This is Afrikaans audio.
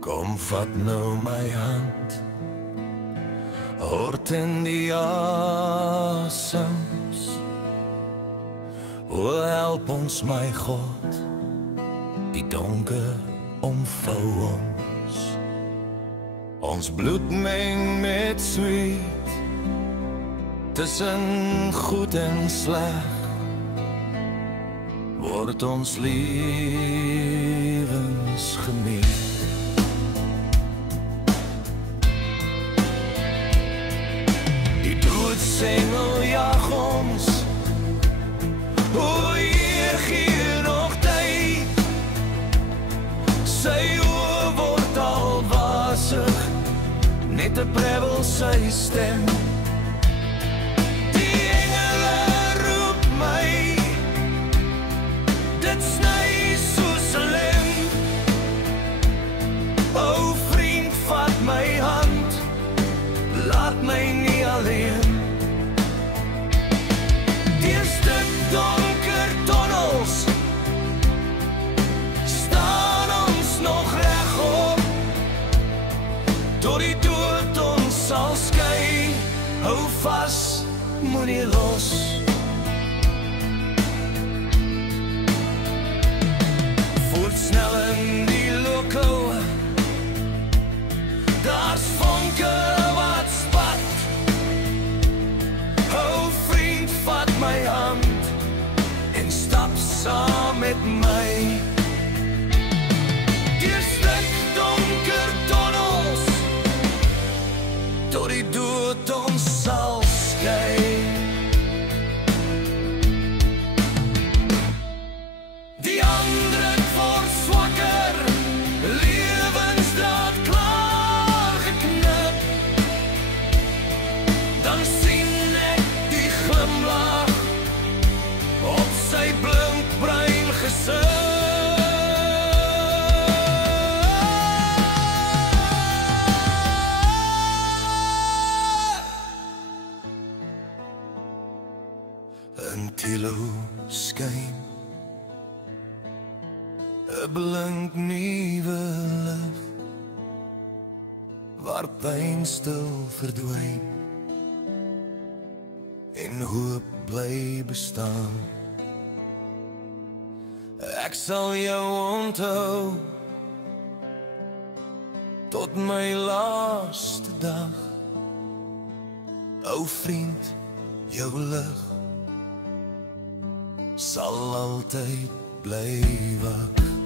Kom vat nou my hand, hoort in die asems. O help ons my God, die donker omvou ons. Ons bloed meng met sweet, tussen goed en sleg, word ons lewens geniet. Sengel jag ons, o Heer gee nog tyd. Sy oë word al wasig, net te prevel sy stem. Die engele roep my, dit sny soos 'n lem. O vriend, vat my hand, laat my nie alleen. Donker tunnels staan ons nog regop, tot die dood ons sal skei. Hou vas, moenie los. Voortsnel in die loco, daar's vonke wat spat. Hou vriend, vat my hand, stap saam met my. Deur stik donker tunnels, tot die dood ons sal skei. Die aandruk word swakker, lewensdraad klaar geknip. Dan sien ek die glimlach op sy blink bruin gesig. In Tilo skyn 'n blink nuwe lig, waar pyn stil verdwyn en hoop bly bestaan. Ek sal jou onthou tot my laaste dag. O vriend, jou lig sal altyd bly wag.